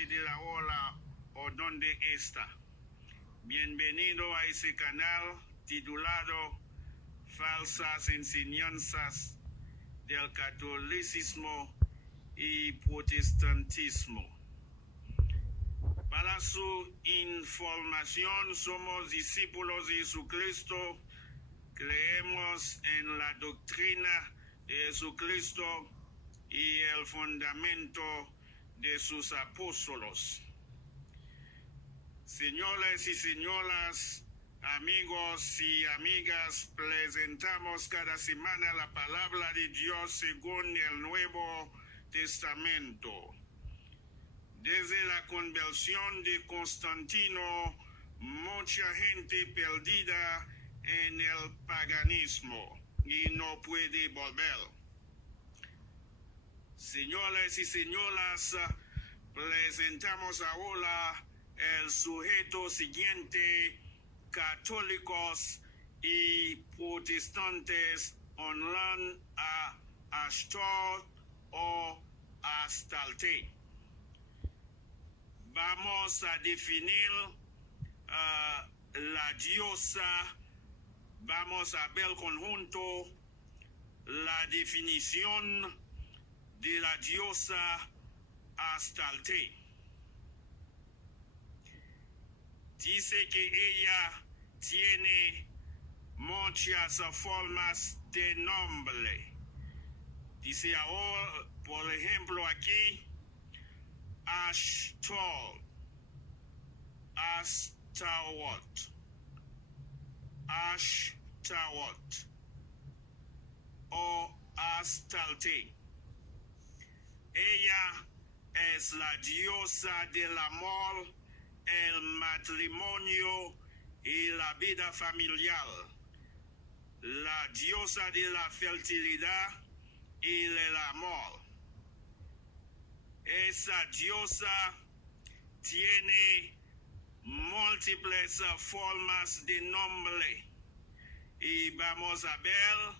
depende de la hora o donde está. Bienvenido a ese canal titulado Falsas Enseñanzas del Catolicismo y Protestantismo. Para su información, somos discípulos de Jesucristo, creemos en la doctrina de Jesucristo y el fundamento de sus apóstolos. Señores y señoras, amigos y amigas, presentamos cada semana la palabra de Dios según el Nuevo Testamento. Desde la conversión de Constantino, mucha gente perdida en el paganismo y no puede volver. Señores y señoras, presentamos ahora el sujeto siguiente: católicos y protestantes honran a Ashtor o Astarte. Vamos a definir la diosa. Vamos a ver conjunto la definición de la diosa Astarte. Dice que ella tiene muchas formas de nombre. Dice ahora, por ejemplo, aquí, Ashtor, Astaroth, Ashtaroth o Astarte. Ella es la diosa del amor, el matrimonio y la vida familiar, la diosa de la fertilidad y el amor. Esa diosa tiene múltiples formas de nombre y vamos a ver,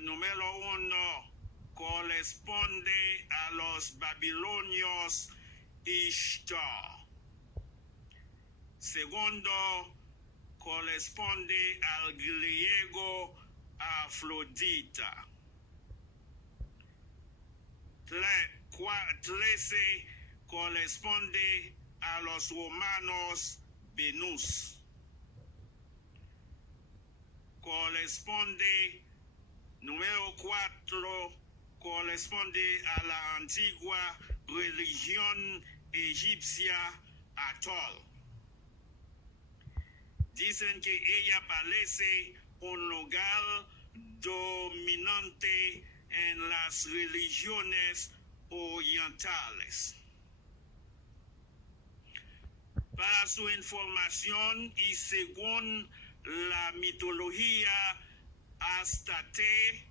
número 1, corresponde a los babilonios Ishtar. Segundo, corresponde al griego Afrodita. 13, corresponde a los romanos Venus. Corresponde, número 4, corresponde a la antigua religión egipcia Hathor. Dicen que ella parece un lugar dominante en las religiones orientales. Para su información y según la mitología, Astarte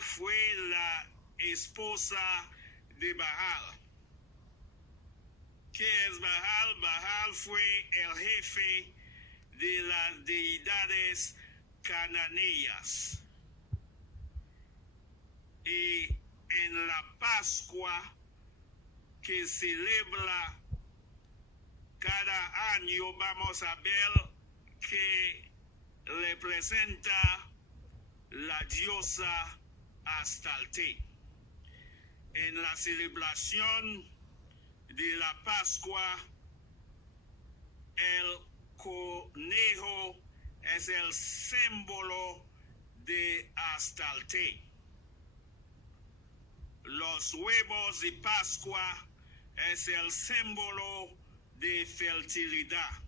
fue la esposa de Baal. ¿Qué es Baal? Baal fue el jefe de las deidades cananeas. Y en la Pascua que celebra cada año, vamos a ver que representa la diosa Astarte. En la celebración de la Pascua, el conejo es el símbolo de Astarte. Los huevos de Pascua es el símbolo de fertilidad.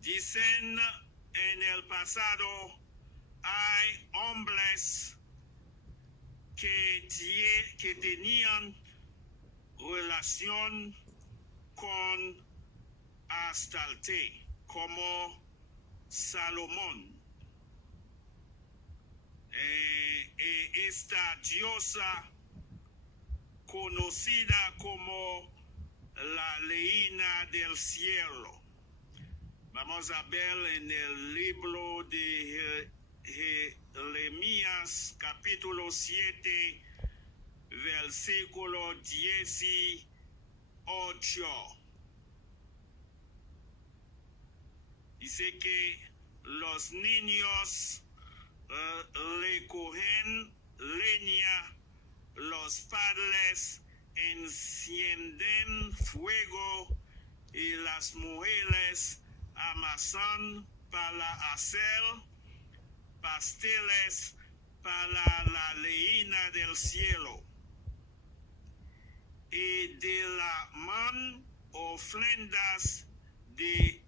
Dicen en el pasado hay hombres que tenían relación con Astarte, como Salomón. Esta diosa, conocida como la reina del cielo. Vamos a ver en el libro de Jeremías, capítulo 7, versículo 18. Dice que los niños recogen leña, los padres encienden fuego y las mujeres amasan para hacer pasteles para la reina del cielo. Y derraman ofrendas de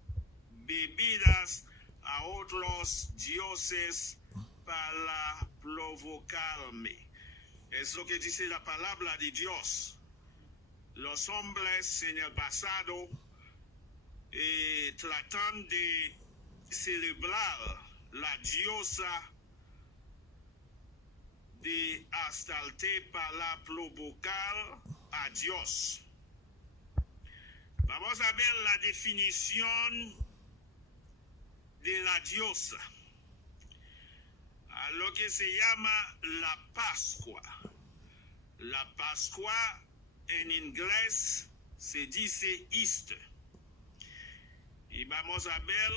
bebidas a otros dioses para provocarme. Es lo que dice la palabra de Dios. Los hombres en el pasado tratan de celebrar la diosa de Astarte para provocar a Dios. Vamos a ver la definición de la diosa, a lo que se llama la Pascua. La Pascua en inglés se dice Easter. Y vamos a ver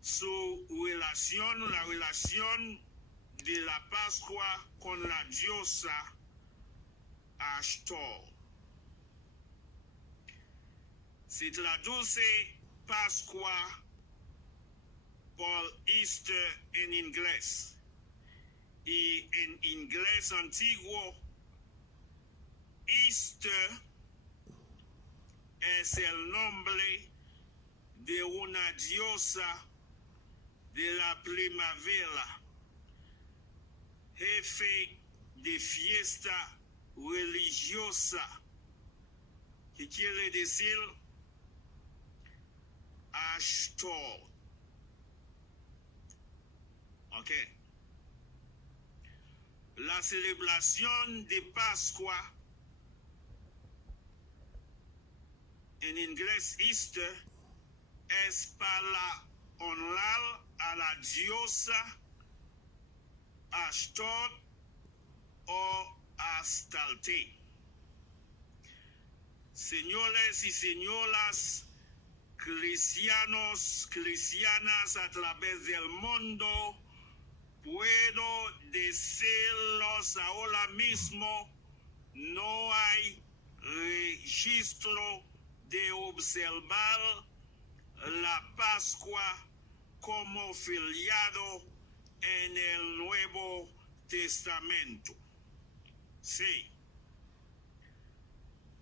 su relación, la relación de la Pascua con la diosa Ashtor. Se traduce Pascua por Easter en inglés. Y en inglés antiguo, Easter es el nombre de una diosa de la primavera, jefe de fiesta religiosa, que quiere decir Ashtor. Ok. La celebración de Pascua, en inglés Easter, es para honrar a la diosa Ashtor o Astarte. Señores y señoras, cristianos, cristianas a través del mundo, puedo decirlos ahora mismo, no hay registro de observar la Pascua como feriado en el Nuevo Testamento. Sí,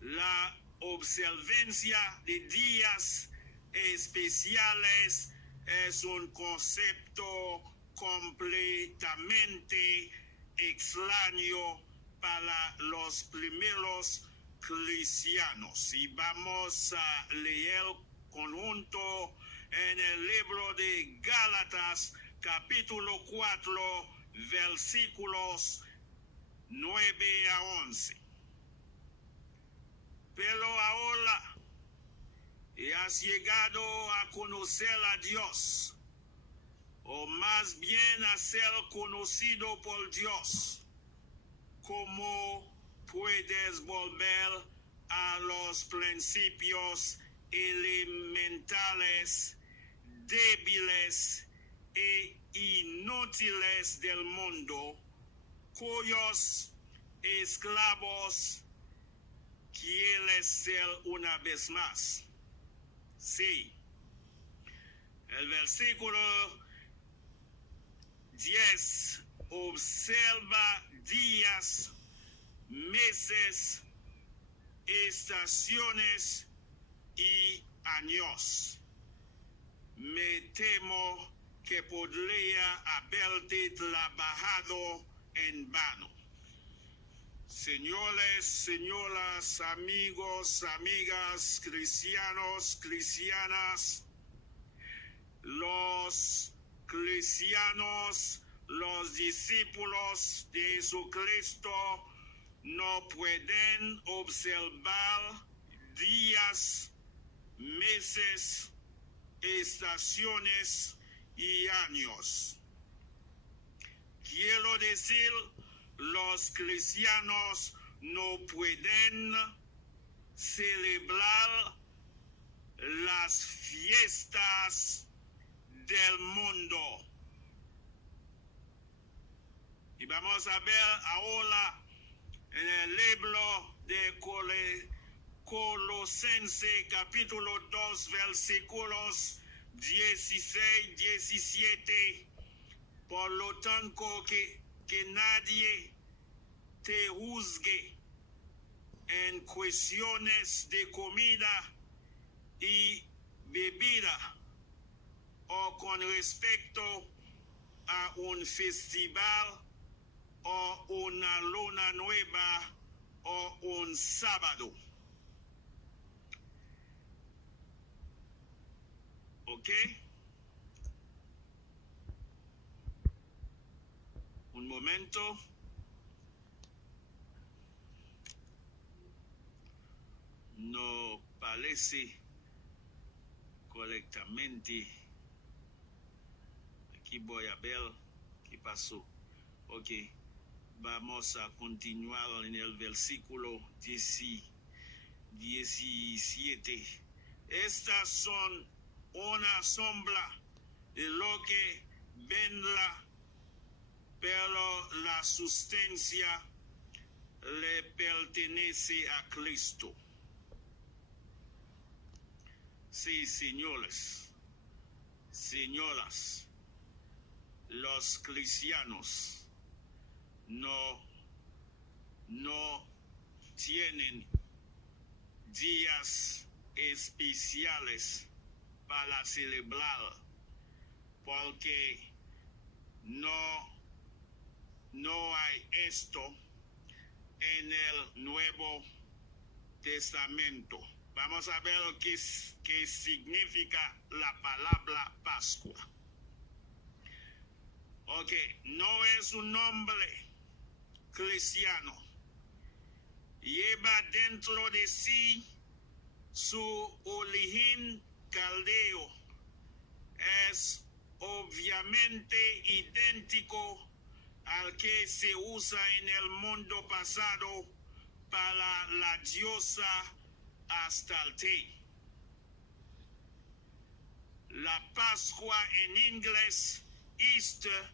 la observancia de días especiales es un concepto completamente extraño para los primeros cristianos. Y vamos a leer conjunto en el libro de Gálatas, capítulo 4, versículos 9 a 11. Pero ahora has llegado a conocer a Dios, o más bien a ser conocido por Dios. ¿Cómo puedes volver a los principios elementales, débiles e inútiles del mundo, cuyos esclavos quieres ser una vez más? Sí. El versículo 10 observa días, meses, estaciones y años. Me temo que podría haberte trabajado en vano. Señores, señoras, amigos, amigas, cristianos, cristianas, los cristianos, los discípulos de Jesucristo no pueden observar días, meses, estaciones y años. Quiero decir, los cristianos no pueden celebrar las fiestas del mundo. Y vamos a ver ahora en el libro de Colosenses capítulo 2 versículos 16, 17. Por lo tanto que nadie te juzgue en cuestiones de comida y bebida o con respecto a un festival o una luna nueva o un sábado. ¿Ok? Un momento. No parece correctamente. Aquí voy a ver qué pasó. Ok. Vamos a continuar en el versículo 17. Estas son una sombra de lo que vendrá, pero la sustancia le pertenece a Cristo. Sí, señores, señoras, los cristianos no tienen días especiales para celebrar, porque no hay esto en el Nuevo Testamento. Vamos a ver qué significa la palabra Pascua. Ok, no es un nombre cristiano. Lleva dentro de sí su origen caldeo. Es obviamente idéntico al que se usa en el mundo pasado para la diosa Astarte. La Pascua en inglés, Easter,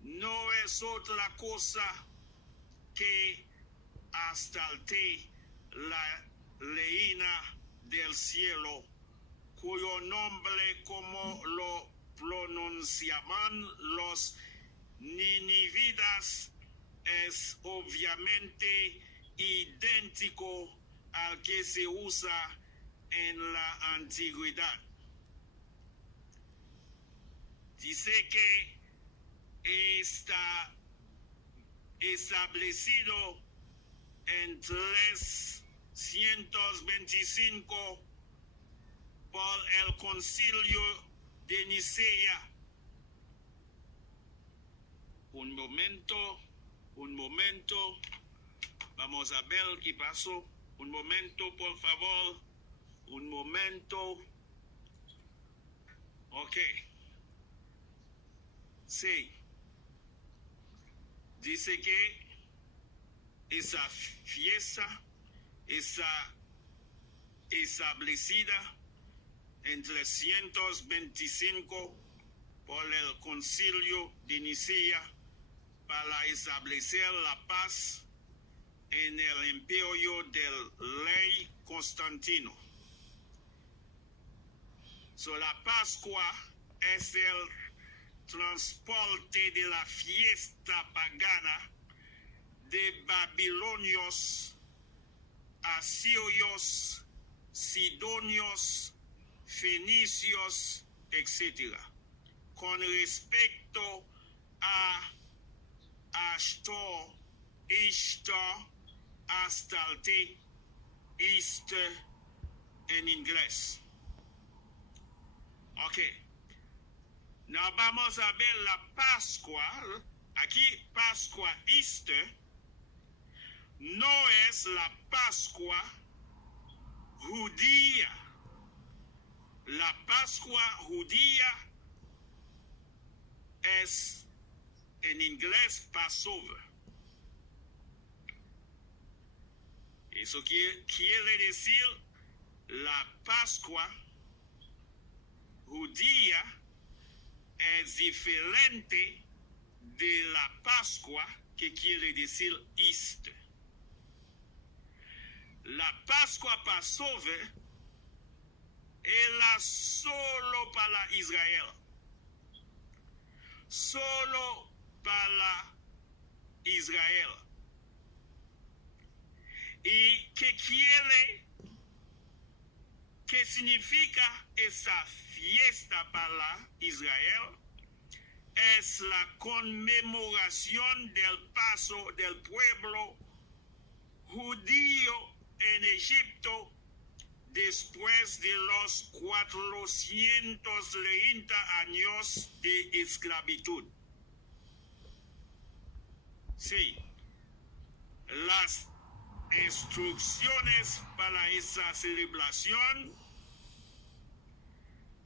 no es otra cosa que Astarte, la reina del cielo, cuyo nombre, como lo pronunciaban los ninivitas, es obviamente idéntico al que se usa en la antigüedad. Dice que está establecido en 325 por el Concilio de Nicea. Un momento, vamos a ver qué pasó. Un momento, por favor, un momento. Ok. Sí. Dice que esa fiesta está establecida en 325 por el Concilio de Nicea para establecer la paz en el imperio del rey Constantino. So, la Pascua es el transporte de la fiesta pagana de babilonios, asirios, sidonios, fenicios, etc., con respecto a Ishtar, Astarte, Easter en inglés. Ok. Now vamos a ver la Pascua. Aquí Pascua, Easter, no es la Pascua judía. La Pascua judía es en inglés Passover. Eso quiere decir la Pascua judía es diferente de la Pascua que quiere decir Easter. La Pascua Passover era solo para Israel. Solo para Israel. ¿Y qué significa esa fiesta para Israel? Es la conmemoración del paso del pueblo judío en Egipto después de los 430 años de esclavitud. Sí, las instrucciones para esa celebración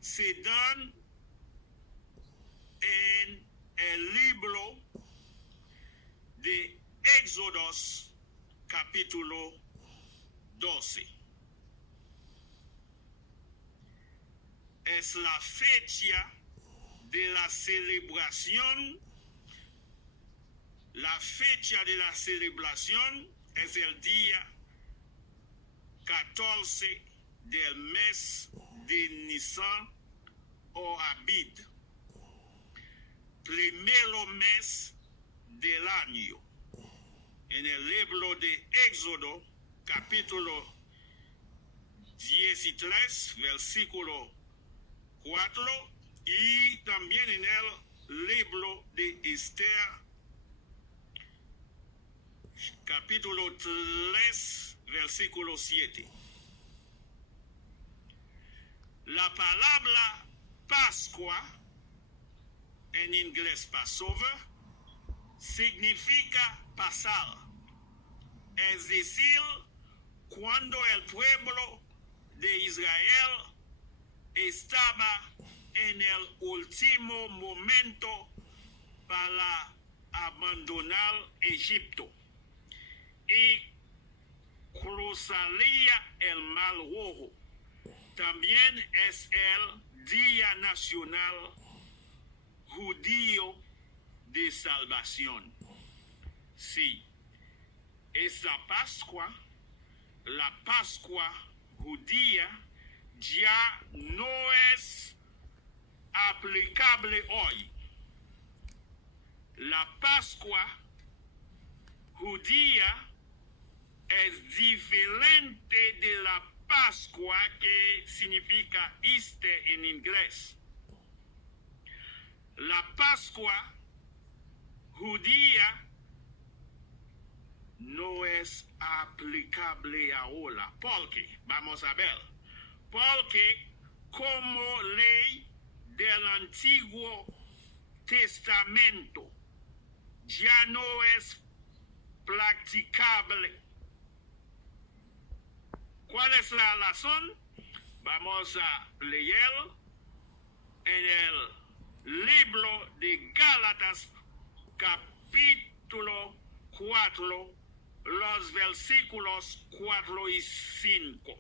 se dan en el libro de Éxodos capítulo 12. Es la fecha de la celebración. La fecha de la celebración es el día 14 del mes de Nisan o Abid, primero mes del año. En el libro de Éxodo, capítulo 13, versículo 4, y también en el libro de Esther, capítulo 3, versículo 7. La palabra Pascua, en inglés Passover, significa pasar. Es decir, cuando el pueblo de Israel estaba en el último momento para abandonar Egipto y cruzaría el Mar Rojo. También es el Día Nacional Judío de Salvación. Sí, esa Pascua, la Pascua judía, ya no es aplicable hoy. La Pascua judía es diferente de la Pascua, que significa Easter en inglés. La Pascua judía no es aplicable ahora. ¿Por qué? Vamos a ver. Porque como ley del Antiguo Testamento ya no es practicable. ¿Cuál es la razón? Vamos a leer en el libro de Gálatas, capítulo 4, los versículos 4 y 5.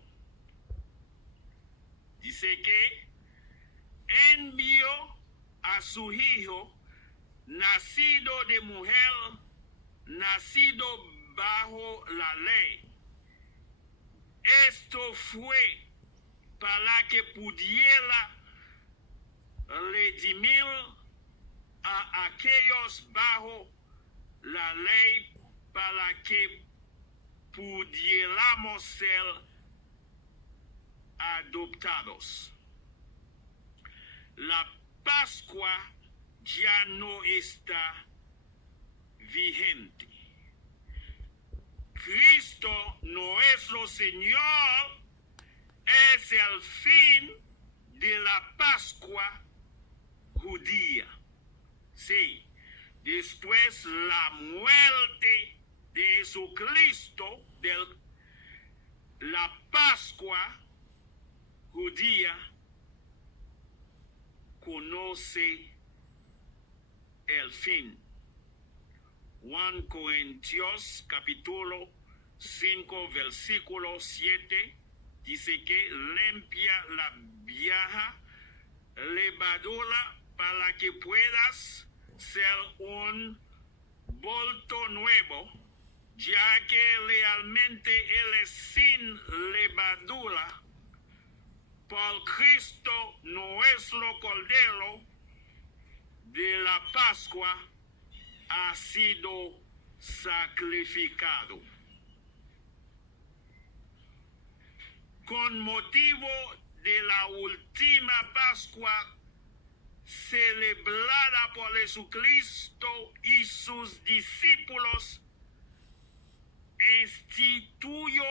Dice que envió a su hijo, nacido de mujer, nacido bajo la ley. Esto fue para que pudiera redimir a aquellos bajo la ley, para que pudiéramos ser adoptados. La Pascua ya no está vigente. Cristo, nuestro Señor, es el fin de la Pascua judía. Sí, después la muerte de Jesucristo, de la Pascua judía, conoce el fin. 1 Corintios capítulo 5, versículo 7, dice que limpia la vieja levadura para que puedas ser un volto nuevo, ya que realmente Él es sin levadura, por Cristo nuestro Cordero de la Pascua ha sido sacrificado. Con motivo de la última Pascua celebrada por Jesucristo y sus discípulos, instituyó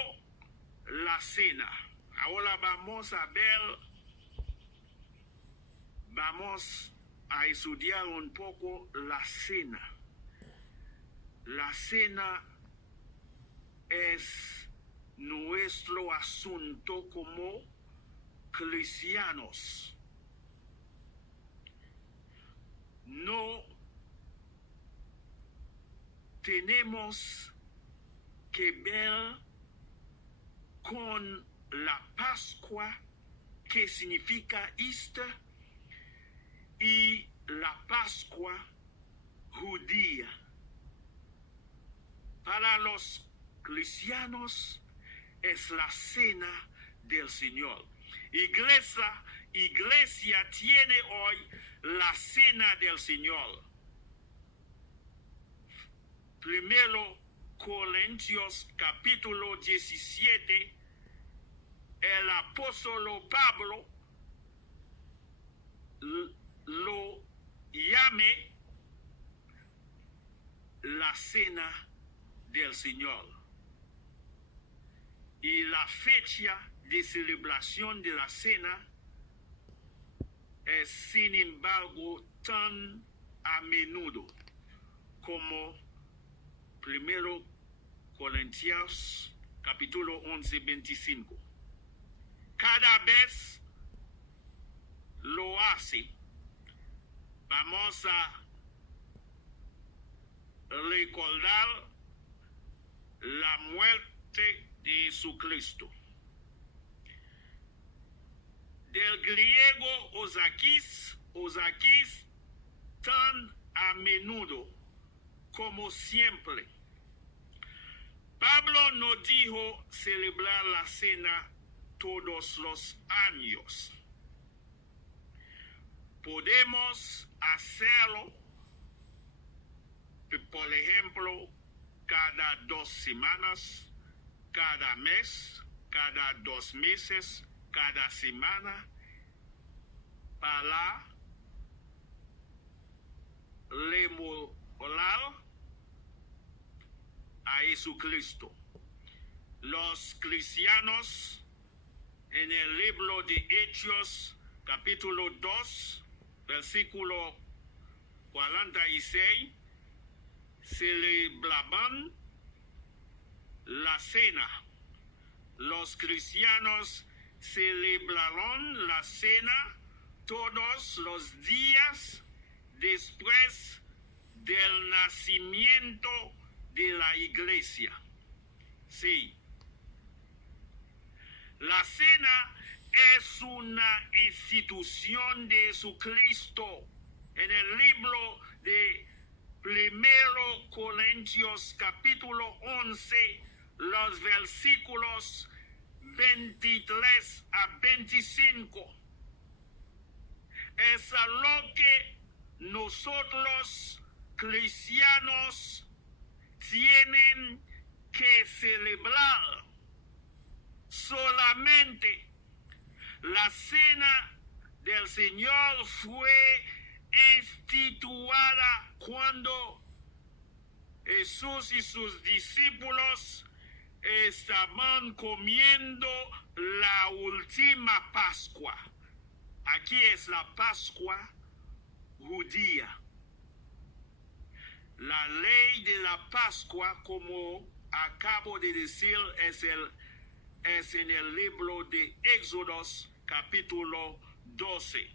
la cena. Ahora vamos a estudiar un poco la cena. La cena es nuestro asunto como cristianos. No tenemos que ver con la Pascua, que significa Easter, y la Pascua judía. Para los cristianos es la cena del Señor. Iglesia tiene hoy la cena del Señor. Primero Corintios capítulo 17, el apóstol Pablo lo llame la cena del Señor. Y la fecha de celebración de la cena es, sin embargo, tan a menudo como 1 Corintios capítulo 11, 25. Cada vez lo hace. Vamos a recordar la muerte de Jesucristo. Del griego osakis, tan a menudo como siempre. Pablo no dijo celebrar la cena todos los años. Podemos hacerlo, por ejemplo, cada 2 semanas, cada mes, cada 2 meses, cada semana, para rememorar a Jesucristo. Los cristianos en el libro de Hechos, capítulo 2, versículo 46, celebraban la cena. Los cristianos celebraron la cena todos los días después del nacimiento de la iglesia. Sí. La cena es una institución de Jesucristo. En el libro de 1 Corintios capítulo 11, los versículos 23 a 25. Es lo que nosotros cristianos tienen que celebrar. Solamente la cena del Señor fue instituida cuando Jesús y sus discípulos estaban comiendo la última Pascua. Aquí es la Pascua judía. La ley de la Pascua, como acabo de decir, es en el libro de Éxodos capítulo 12,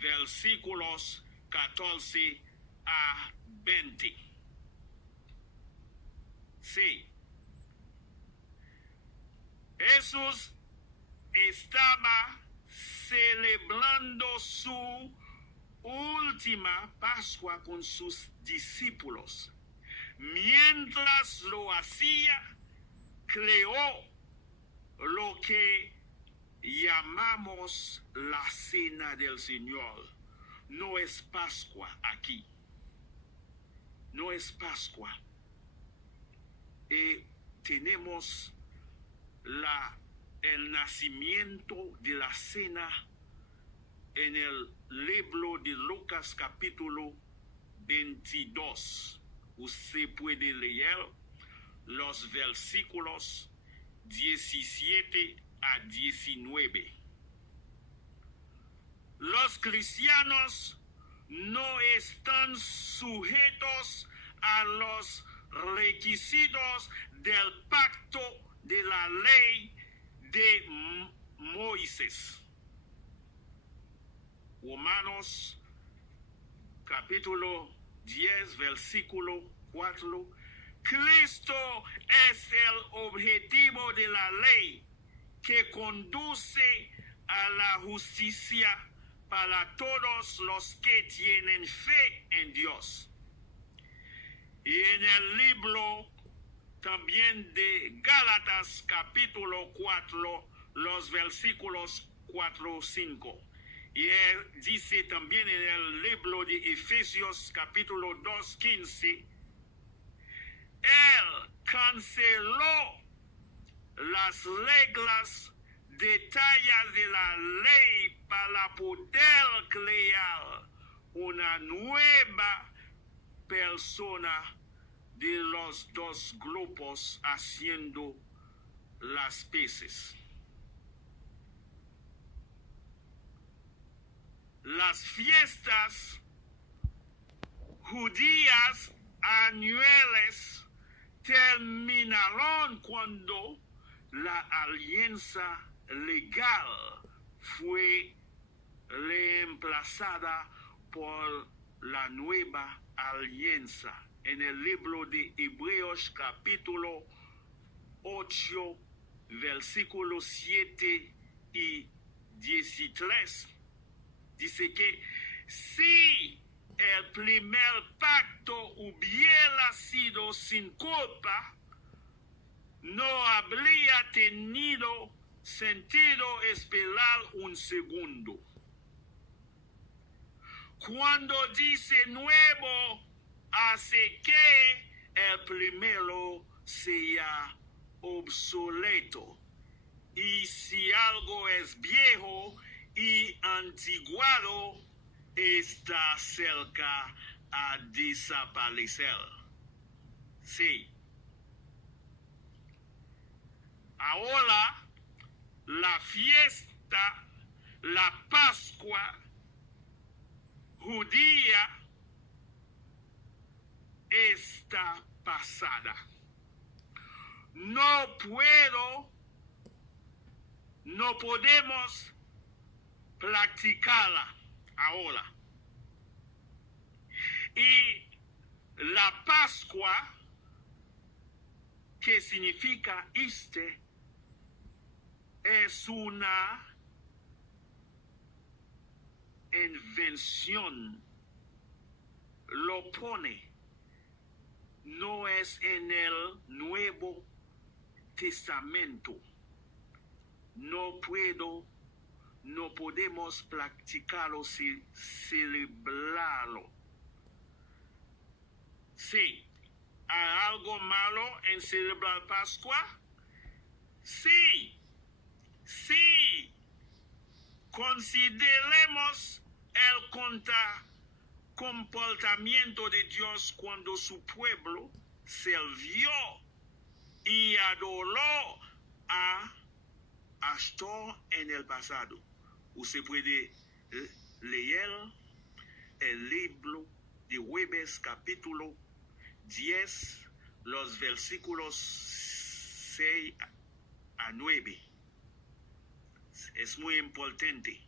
versículos 14 a 20. Sí, Jesús estaba celebrando su última Pascua con sus discípulos. Mientras lo hacía, creó lo que llamamos la cena del Señor. No es Pascua aquí. No es Pascua. Tenemos el nacimiento de la cena en el libro de Lucas capítulo 22. Usted puede leer los versículos 17 a 19. Los cristianos no están sujetos a los requisitos del pacto de la ley de Moisés. Romanos capítulo 10, versículo 4. Cristo es el objetivo de la ley que conduce a la justicia para todos los que tienen fe en Dios. Y en el libro también de Gálatas capítulo 4, los versículos 4 5. Y él dice también en el libro de Efesios capítulo 2, 15, Él canceló las reglas detalles de la ley para poder crear una nueva persona de los dos grupos haciendo las paces. Las fiestas judías anuales terminaron cuando la alianza legal fue reemplazada por la nueva alianza. En el libro de Hebreos capítulo 8, versículos 7 y 13, dice que si el primer pacto hubiera sido sin culpa, no habría tenido sentido esperar un segundo. Cuando dice nuevo, hace que el primero sea obsoleto. Y si algo es viejo y antiguado, está cerca a desaparecer. Sí. Ahora, la fiesta, la Pascua judía está pasada. No podemos practicarla ahora. Y la Pascua, que significa es una invención. Lo pone. No es en el Nuevo Testamento. No podemos practicarlo sin celebrarlo. Sí. ¿Hay algo malo en celebrar Pascua? Sí. Sí. Consideremos el comportamiento de Dios cuando su pueblo sirvió y adoró a Astor en el pasado. Usted puede leer el libro de Jueves capítulo 10, los versículos 6 a 9. Es muy importante.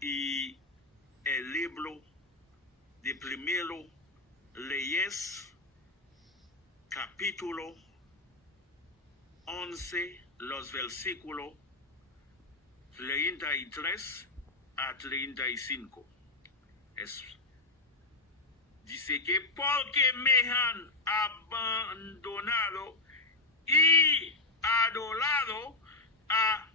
Y el libro de Primero Leyes capítulo 11, los versículos 33 a 35. Dice que porque me han abandonado y adorado a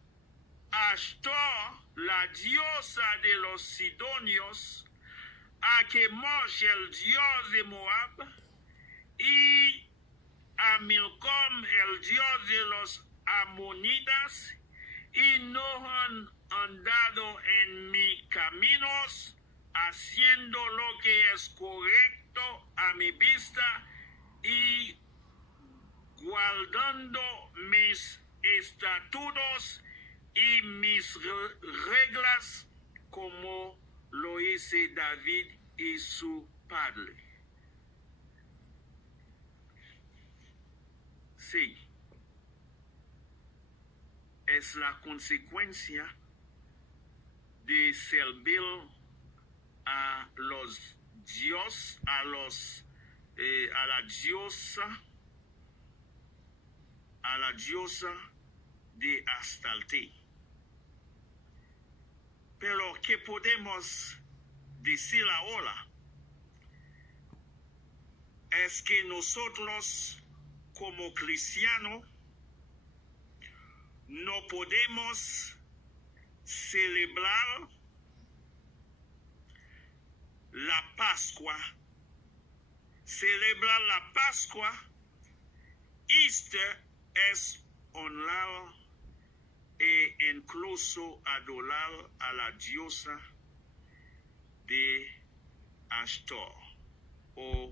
Ashtor, la diosa de los sidonios, a Chemosh, el dios de Moab, y a Milcom, el dios de los amonitas, y no han andado en mis caminos, haciendo lo que es correcto a mi vista y guardando mis estatutos y mis reglas como lo hizo David y su padre. Sí, es la consecuencia de servir a los dios, a la diosa de Astarte. Pero ¿qué podemos decir ahora? Es que nosotros como cristianos no podemos celebrar la Pascua. Celebrar la Pascua, Easter, es honrar e incluso adorar a la diosa de Ashtor o